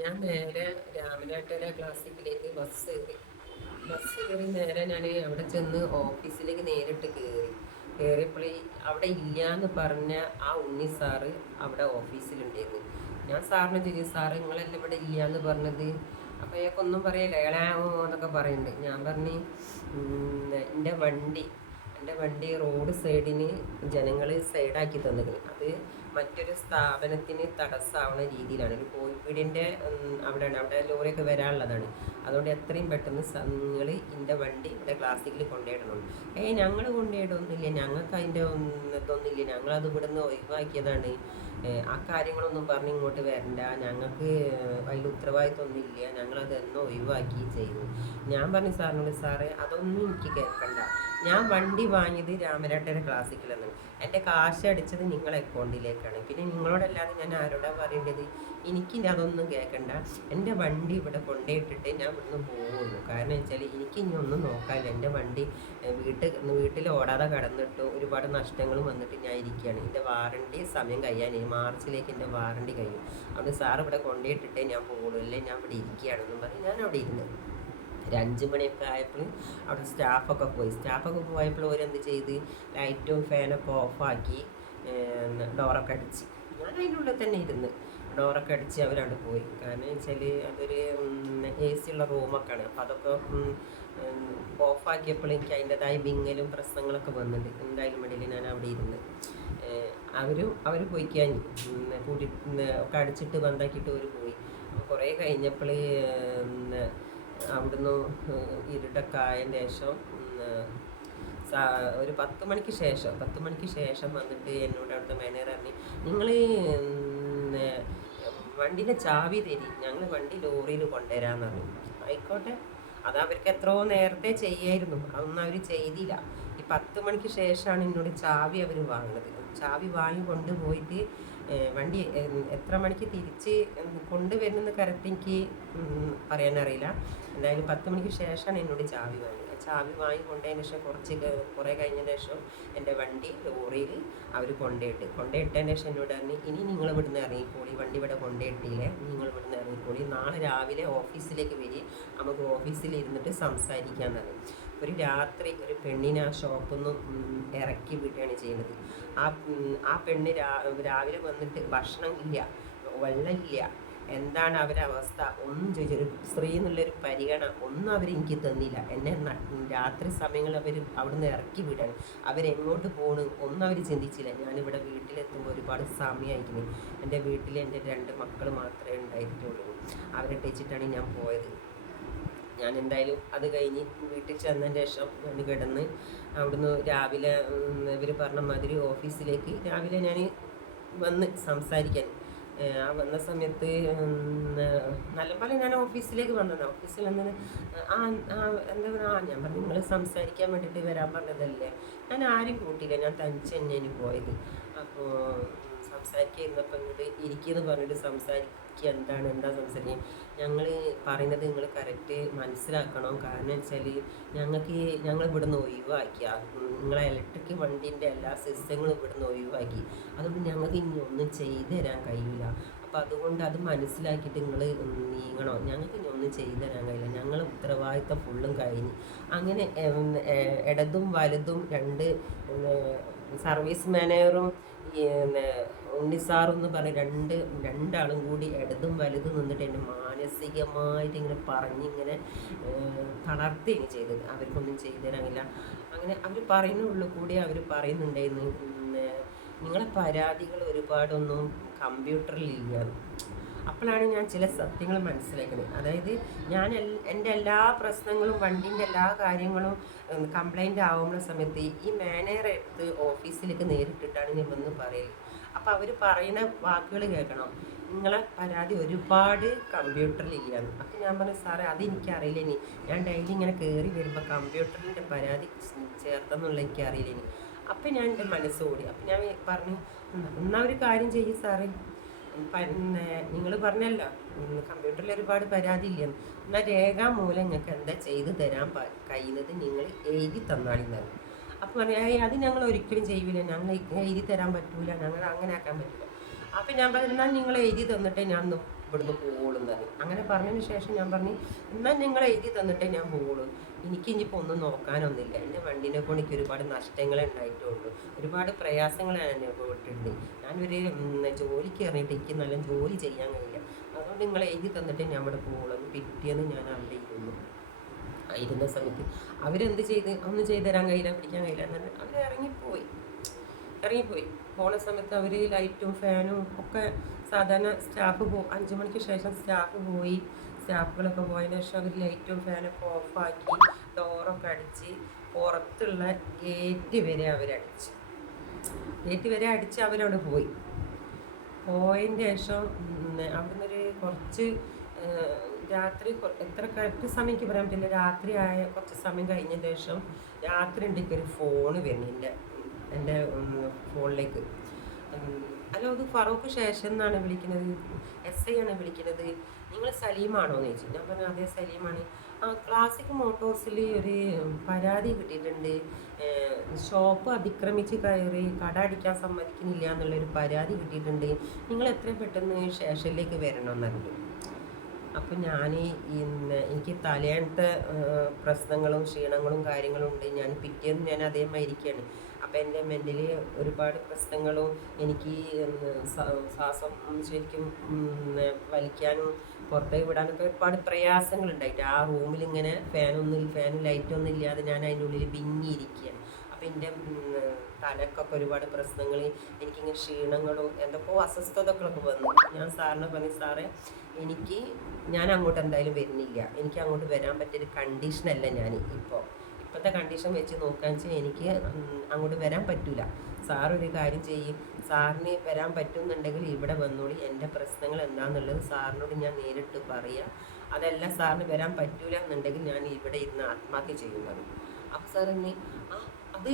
ഞാൻ നേരെ രാമനാട്ടുകര ക്ലാസിക്കിലേക്ക് ബസ് കയറി നേരെ ഞാൻ അവിടെ ചെന്ന് ഓഫീസിലേക്ക് നേരിട്ട് കയറിയപ്പോൾ അവിടെ ഇല്ല എന്ന് പറഞ്ഞ ആ ഉണ്ണി സാറ് അവിടെ ഓഫീസിലുണ്ടായിരുന്നു. ഞാൻ സാറിന് ചോദിച്ചു, സാറ് നിങ്ങളെല്ലാം ഇവിടെ ഇല്ല എന്ന് പറഞ്ഞത്? അപ്പോൾ അയാൾക്കൊന്നും പറയില്ല, ഏളാവോ എന്നൊക്കെ പറയുന്നുണ്ട്. ഞാൻ പറഞ്ഞു, എൻ്റെ വണ്ടി റോഡ് സൈഡിന് ജനങ്ങൾ സൈഡാക്കി തന്നിരുന്നു. അത് മറ്റൊരു സ്ഥാപനത്തിന് തടസ്സമാവുന്ന രീതിയിലാണ്. ഒരു കോഴിപ്പീടിൻ്റെ അവിടെ ലോറിയൊക്കെ വരാനുള്ളതാണ്. അതുകൊണ്ട് എത്രയും പെട്ടെന്ന് നിങ്ങൾ എൻ്റെ വണ്ടി ഇവിടെ ക്ലാസിക്കിൽ കൊണ്ടുപോയിടണം. ഞങ്ങൾ കൊണ്ടുപോയിടൊന്നുമില്ല, ഞങ്ങൾക്ക് അതിൻ്റെ ഇതൊന്നുമില്ല, ഞങ്ങളത് ഇവിടുന്ന് ഒഴിവാക്കിയതാണ്. ആ കാര്യങ്ങളൊന്നും പറഞ്ഞ് ഇങ്ങോട്ട് വരണ്ട, ഞങ്ങൾക്ക് അതിൽ ഉത്തരവാദിത്വമൊന്നുമില്ല, ഞങ്ങളത് എന്നോ ഒഴിവാക്കി ചെയ്തു. ഞാൻ പറഞ്ഞു സാറിനോട്, സാറേ അതൊന്നും എനിക്ക് കേൾക്കണ്ട, ഞാൻ വണ്ടി വാങ്ങിയത് രാമനാട്ടുകര ക്ലാസിക്കലെന്ന്. എൻ്റെ കാശ് അടിച്ചത് നിങ്ങളെ അക്കൗണ്ടിലേക്കാണ്. പിന്നെ നിങ്ങളോടല്ലാതെ ഞാൻ ആരോടാ പറയേണ്ടത്? എനിക്ക് അതൊന്നും കേൾക്കണ്ട. എൻ്റെ വണ്ടി ഇവിടെ കൊണ്ടുപോയിട്ടിട്ട് ഞാൻ ഇവിടുന്ന് പോകുള്ളൂ. കാരണം വെച്ചാൽ എനിക്ക് ഇനി ഒന്നും നോക്കാനില്ല. എൻ്റെ വണ്ടി വീട്ടിൽ ഓടാതെ കടന്നിട്ട് ഒരുപാട് നഷ്ടങ്ങളും വന്നിട്ട് ഞാൻ ഇരിക്കുകയാണ്. എൻ്റെ വാറണ്ടി സമയം കഴിയാൻ മാർച്ചിലേക്ക് എൻ്റെ വാറണ്ടി കഴിയും. അവിടെ സാർ ഇവിടെ കൊണ്ടുപോയിട്ടിട്ടേ ഞാൻ പോകുള്ളൂ, അല്ലേ ഞാൻ ഇവിടെ ഇരിക്കുകയാണെന്നും പറഞ്ഞ് ഞാൻ അവിടെ ഇരുന്നു. ഒരു 5 മണിയൊക്കെ ആയപ്പോൾ അവിടെ സ്റ്റാഫൊക്കെ പോയപ്പോൾ അവരെന്ത് ചെയ്ത് ലൈറ്റും ഫാനൊക്കെ ഓഫാക്കി ഡോറൊക്കെ അടിച്ച്. ഞാൻ അതിനുള്ളിൽ തന്നെ ഇരുന്ന് ഡോറൊക്കെ അടിച്ച് അവരവിടെ പോയി. കാരണം വെച്ചാൽ അതൊരു AC ഉള്ള റൂമൊക്കെയാണ്. അപ്പോൾ അതൊക്കെ ഓഫാക്കിയപ്പോൾ എനിക്ക് അതിൻ്റെതായ വിങ്ങലും പ്രശ്നങ്ങളൊക്കെ വന്നിട്ടുണ്ട്. എന്തായാലും വേണ്ടിയിൽ ഞാൻ അവിടെ ഇരുന്ന് അവർ പോയിക്കാൻ കൂട്ടി ഒക്കെ അടിച്ചിട്ട് ബന്ധാക്കിയിട്ട് അവർ പോയി. അപ്പോൾ കുറേ കഴിഞ്ഞപ്പോൾ അവിടുന്ന് ഇരുട്ടൊക്കെ ആയതിന് ശേഷം ഒരു 10 മണിക്ക് ശേഷം വന്നിട്ട് എന്നോട് അവിടുത്തെ മാനേജർ പറഞ്ഞു, നിങ്ങൾ വണ്ടീൻ്റെ ചാവി തരി, ഞങ്ങൾ വണ്ടി ലോറിയിൽ കൊണ്ടുവരാമെന്ന് പറഞ്ഞു. ആയിക്കോട്ടെ, അത് അവർക്ക് എത്രയോ നേരത്തെ ചെയ്യായിരുന്നു, അതൊന്നും അവർ ചെയ്തില്ല. ഈ 10 മണിക്ക് ശേഷമാണ് എന്നോട് ചാവി അവർ വാങ്ങുന്നത്. ചാവി വാങ്ങി കൊണ്ടുപോയിട്ട് വണ്ടി എത്ര മണിക്ക് തിരിച്ച് കൊണ്ടുവരുന്നെന്ന് കറക്റ്റ് എനിക്ക് പറയാനറിയില്ല. എന്തായാലും 10 മണിക്ക് ശേഷമാണ് എന്നോട് ചാവി വാങ്ങിയത്. ചാവി വാങ്ങി കൊണ്ടതിന് ശേഷം കുറേ കഴിഞ്ഞതിന് ശേഷം എൻ്റെ വണ്ടി ലോറിയിൽ അവർ കൊണ്ടുപോയിട്ടതിന് ശേഷം എന്നോട് പറഞ്ഞു, ഇനി നിങ്ങൾ ഇവിടുന്ന് ഇറങ്ങിക്കോളി, വണ്ടി ഇവിടെ കൊണ്ടുപോയിട്ടില്ലേ, നിങ്ങൾ ഇവിടുന്ന് ഇറങ്ങിക്കോളി, നാളെ രാവിലെ ഓഫീസിലേക്ക് വരി, നമുക്ക് ഓഫീസിൽ ഇരുന്നിട്ട് സംസാരിക്കാമെന്ന് പറഞ്ഞു. ഒരു രാത്രി ഒരു പെണ്ണിനെ ആ ഷോപ്പിൽ നിന്ന് ഇറക്കി വിടുകയാണ് ചെയ്യുന്നത്. ആ പെണ്ണ് രാവിലെ വന്നിട്ട് ഭക്ഷണം ഇല്ല, വെള്ളമില്ല, എന്താണ് അവരുടെ അവസ്ഥ ഒന്നും ചോദിച്ചു. ഒരു സ്ത്രീ എന്നുള്ളൊരു പരിഗണന ഒന്നും എനിക്ക് തന്നില്ല. എന്നെ രാത്രി സമയങ്ങളിൽ അവിടുന്ന് ഇറക്കി വിടാണ്. അവരെങ്ങോട്ട് പോകണം ഒന്നും അവർ ചിന്തിച്ചില്ല. ഞാനിവിടെ വീട്ടിലെത്തുമ്പോൾ ഒരുപാട് സമയമായിരിക്കുന്നു. എൻ്റെ വീട്ടിൽ എൻ്റെ 2 മക്കൾ മാത്രമേ ഉണ്ടായിട്ടുള്ളൂ. അവരെ ടച്ചിട്ടാണ് ഞാൻ പോയത്. ഞാൻ എന്തായാലും അത് കഴിഞ്ഞ് വീട്ടിൽ ചെന്നതിന് ശേഷം ഞാൻ കിടന്ന് അവിടുന്ന് രാവിലെ ഇവർ പറഞ്ഞ മാതിരി ഓഫീസിലേക്ക് രാവിലെ ഞാൻ വന്ന് സംസാരിക്കാൻ വന്ന സമയത്ത് നല്ലപോലെ ഞാൻ ഓഫീസിലേക്ക് വന്നത്. ഓഫീസിൽ വന്നത് എന്താ പറയുക, ഞാൻ പറഞ്ഞു നിങ്ങൾ സംസാരിക്കാൻ വേണ്ടിയിട്ട് വരാൻ പറഞ്ഞതല്ലേ, ഞാൻ ആരും കൂട്ടിയില്ല, ഞാൻ തനിച്ച് തന്നെയാണ് പോയത്. അപ്പോൾ സംസാരിക്കുക ഇരുന്നപ്പോൾ ഇങ്ങോട്ട് ഇരിക്കുമെന്ന് പറഞ്ഞിട്ട് സംസാരിക്കുക, എന്താ സംസാരിക്കുക, ഞങ്ങൾ പറയുന്നത് നിങ്ങൾ കറക്റ്റ് മനസ്സിലാക്കണം. കാരണം വെച്ചാൽ ഞങ്ങൾ ഇവിടുന്ന് ഒഴിവാക്കിയ നിങ്ങളെ ഇലക്ട്രിക് വണ്ടീൻ്റെ എല്ലാ സിസ്റ്റങ്ങളും ഇവിടുന്ന് ഒഴിവാക്കി. അതുകൊണ്ട് ഞങ്ങൾക്ക് ഇനി ഒന്നും ചെയ്തു തരാൻ കഴിയില്ല. അപ്പോൾ അതുകൊണ്ട് അത് മനസ്സിലാക്കിയിട്ട് നിങ്ങൾ നീങ്ങണോ, ഞങ്ങൾക്ക് ഇനി ഒന്നും ചെയ്തു തരാൻ കഴിയില്ല, ഞങ്ങൾ ഉത്തരവാദിത്തം ഫുള്ളും കഴിഞ്ഞ്. അങ്ങനെ ഇടതും വലുതും 2 സർവീസ് മാനേജറും ഉണ്ണിസാറെന്ന് പറഞ്ഞ് രണ്ടാളും കൂടി ഇടതും വലുതും നിന്നിട്ട് എന്നെ മാനസികമായിട്ട് ഇങ്ങനെ പറഞ്ഞിങ്ങനെ തളർത്തുകയാണ് ചെയ്തത്. അവർക്കൊന്നും ചെയ്തു തരാനില്ല. അങ്ങനെ അവർ പറയുന്നുള്ളൂ കൂടി അവർ പറയുന്നുണ്ടായിരുന്നു, നിങ്ങളെ പരാതികൾ ഒരുപാടൊന്നും കമ്പ്യൂട്ടറിലില്ല. അപ്പോഴാണ് ഞാൻ ചില സത്യങ്ങൾ മനസ്സിലാക്കുന്നത്. അതായത് എൻ്റെ എല്ലാ പ്രശ്നങ്ങളും വണ്ടീൻ്റെ എല്ലാ കാര്യങ്ങളും കംപ്ലൈൻ്റ് ആവുന്ന സമയത്ത് ഈ മാനേജർ എടുത്ത് ഓഫീസിലേക്ക് നേരിട്ടിട്ടാണ് ഞാൻ വന്ന് പറയൽ. അപ്പോൾ അവർ പറയുന്ന വാക്കുകൾ കേൾക്കണം, നിങ്ങളെ പരാതി ഒരുപാട് കമ്പ്യൂട്ടറിലില്ലാന്ന്. അപ്പോൾ ഞാൻ പറഞ്ഞു, സാറേ അതെനിക്കറിയില്ല, ഇനി ഞാൻ ഡെയിലി ഇങ്ങനെ കയറി വരുമ്പോൾ കമ്പ്യൂട്ടറിൻ്റെ പരാതി ചേർത്തെന്നുള്ള എനിക്കറിയില്ല ഇനി. അപ്പം ഞാൻ എൻ്റെ മനസ്സോടി. അപ്പം ഞാൻ പറഞ്ഞു, എന്നാൽ ഒരു കാര്യം ചെയ്യും സാറേ, നിങ്ങൾ പറഞ്ഞല്ലോ കമ്പ്യൂട്ടറിൽ ഒരുപാട് പരാതി ഇല്ലെന്ന്, എന്നാൽ രേഖാമൂലം നിങ്ങൾക്ക് എന്താ ചെയ്തു തരാൻ കഴിയുന്നത് നിങ്ങൾ എഴുതി തന്നാളിന്നാണ്. അപ്പോൾ പറയാം, അത് ഞങ്ങൾ ഒരിക്കലും ചെയ്യൂല, ഞങ്ങൾ എഴുതി തരാൻ പറ്റൂല, ഞങ്ങൾ അങ്ങനെ ആക്കാൻ പറ്റില്ല. അപ്പം ഞാൻ പറഞ്ഞു, എന്നാൽ നിങ്ങൾ എഴുതി തന്നിട്ടേ ഞാൻ ഇവിടുന്ന് പോകുള്ളൂ. അങ്ങനെ പറഞ്ഞതിന് ശേഷം ഞാൻ പറഞ്ഞു, എന്നാൽ നിങ്ങൾ എഴുതി തന്നിട്ടേ ഞാൻ പോകുള്ളൂ, എനിക്ക് ഇനിയിപ്പോൾ ഒന്നും നോക്കാനൊന്നുമില്ല, എൻ്റെ വണ്ടീനെ കൊണ്ട് എനിക്ക് ഒരുപാട് നഷ്ടങ്ങളെ ഉണ്ടായിട്ടുള്ളൂ, ഒരുപാട് പ്രയാസങ്ങൾ ഞാൻ എന്നെ പോയിട്ടുണ്ട്, ഞാനൊരു ജോലിക്ക് ഇറങ്ങിയിട്ട് എനിക്ക് നല്ല ജോലി ചെയ്യാൻ കഴിയില്ല, അതുകൊണ്ട് നിങ്ങൾ എഴുതി തന്നിട്ടേ ഞാൻ ഇവിടെ പോകുള്ളൂ. പിറ്റേന്ന് ഞാൻ അവിടെ ഇരുന്ന സമയത്ത് അവരെന്ത് ചെയ്ത് ഒന്നും ചെയ്തു തരാൻ കഴിയില്ല, പിടിക്കാൻ കഴിയില്ല എന്നിട്ട് അവർ ഇറങ്ങിപ്പോയി. പോണ സമയത്ത് അവർ ലൈറ്റും ഫാനും ഒക്കെ സാധാരണ സ്റ്റാഫ് 5 മണിക്ക് ശേഷം സ്റ്റാഫുകളൊക്കെ പോയതിനു ശേഷം അവർ ലൈറ്റും ഫാനൊക്കെ ഓഫാക്കി ഡോറൊക്കെ അടിച്ച് പുറത്തുള്ള ഗേറ്റ് വരെ അടിച്ച് അവരവിടെ പോയതിൻ്റെ ശേഷം അവിടുന്ന് ഒരു കുറച്ച് രാത്രി എത്ര കറക്റ്റ് സമയം എനിക്ക് പറയാൻ പറ്റില്ല, രാത്രി ആയ കുറച്ച് സമയം കഴിഞ്ഞതിന് ശേഷം രാത്രി ഉണ്ടെങ്കിൽ ഒരു ഫോണ് വരുന്നു എൻ്റെ ഫോണിലേക്ക്. ഹലോ, ഇത് ഫറൂഖ് ശേഷം എന്നാണ് വിളിക്കുന്നത്, SI ആണ് വിളിക്കുന്നത്, നിങ്ങൾ സലീമാണോ എന്ന് ചോദിച്ചു. ഞാൻ പറഞ്ഞു അതെ സലീമാണ്. ക്ലാസിക് മോട്ടോഴ്സിൽ ഒരു പരാതി കിട്ടിയിട്ടുണ്ട്, ഷോപ്പ് അതിക്രമിച്ച് കയറി കട അടിക്കാൻ സമ്മതിക്കുന്നില്ല എന്നുള്ളൊരു പരാതി കിട്ടിയിട്ടുണ്ട്, നിങ്ങൾ എത്രയും പെട്ടെന്ന് സ്റ്റേഷനിലേക്ക് വരണമെന്നുണ്ട്. അപ്പം എനിക്ക് തലേന്നത്തെ പ്രശ്നങ്ങളും ക്ഷീണങ്ങളും കാര്യങ്ങളും ഉണ്ട്, പിറ്റേന്ന് ഞാൻ അതേമാതിരി ഇരിക്കുകയാണ്. അപ്പം എൻ്റെ മെൻ്റലി ഒരുപാട് പ്രശ്നങ്ങളും എനിക്ക് ശ്വാസം ശരിക്കും വലിക്കാനും പുറത്തേക്ക് വിടാനൊക്കെ ഒരുപാട് പ്രയാസങ്ങളുണ്ടായിട്ട് ആ റൂമിൽ ഇങ്ങനെ ഫാനും ലൈറ്റൊന്നും ഇല്ലാതെ ഞാൻ അതിൻ്റെ ഉള്ളിൽ വിങ്ങിയിരിക്കുകയാണ്. അപ്പം എൻ്റെ തലക്കൊക്കെ ഒരുപാട് പ്രശ്നങ്ങൾ, എനിക്കിങ്ങനെ ക്ഷീണങ്ങളും എന്തൊക്കെയോ അസ്വസ്ഥതകളൊക്കെ വന്നു. ഞാൻ സാറിനെ പറഞ്ഞു, സാറേ ഞാൻ അങ്ങോട്ട് എന്തായാലും വരുന്നില്ല, എനിക്ക് അങ്ങോട്ട് വരാൻ പറ്റിയൊരു കണ്ടീഷനല്ല ഇപ്പോഴത്തെ കണ്ടീഷൻ വെച്ച് നോക്കാന്ന് വെച്ചാൽ എനിക്ക് അങ്ങോട്ട് വരാൻ പറ്റില്ല. സാറൊരു കാര്യം ചെയ്യും, സാറിന് വരാൻ പറ്റുമെന്നുണ്ടെങ്കിൽ ഇവിടെ വന്നോളി, എൻ്റെ പ്രശ്നങ്ങൾ എന്താണെന്നുള്ളത് സാറിനോട് ഞാൻ നേരിട്ട് പറയാം, അതല്ല സാറിന് വരാൻ പറ്റൂല എന്നുണ്ടെങ്കിൽ ഞാൻ ഇവിടെ ഇരുന്ന് ആത്മഹത്യ ചെയ്യുന്നത്. അപ്പോൾ സാർ അത്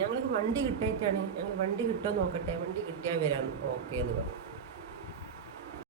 ഞങ്ങൾക്ക് വണ്ടി കിട്ടായിട്ടാണ്, ഞങ്ങൾ വണ്ടി കിട്ടുമോ നോക്കട്ടെ, വണ്ടി കിട്ടിയാൽ വരാം ഓക്കെ എന്ന് പറഞ്ഞു.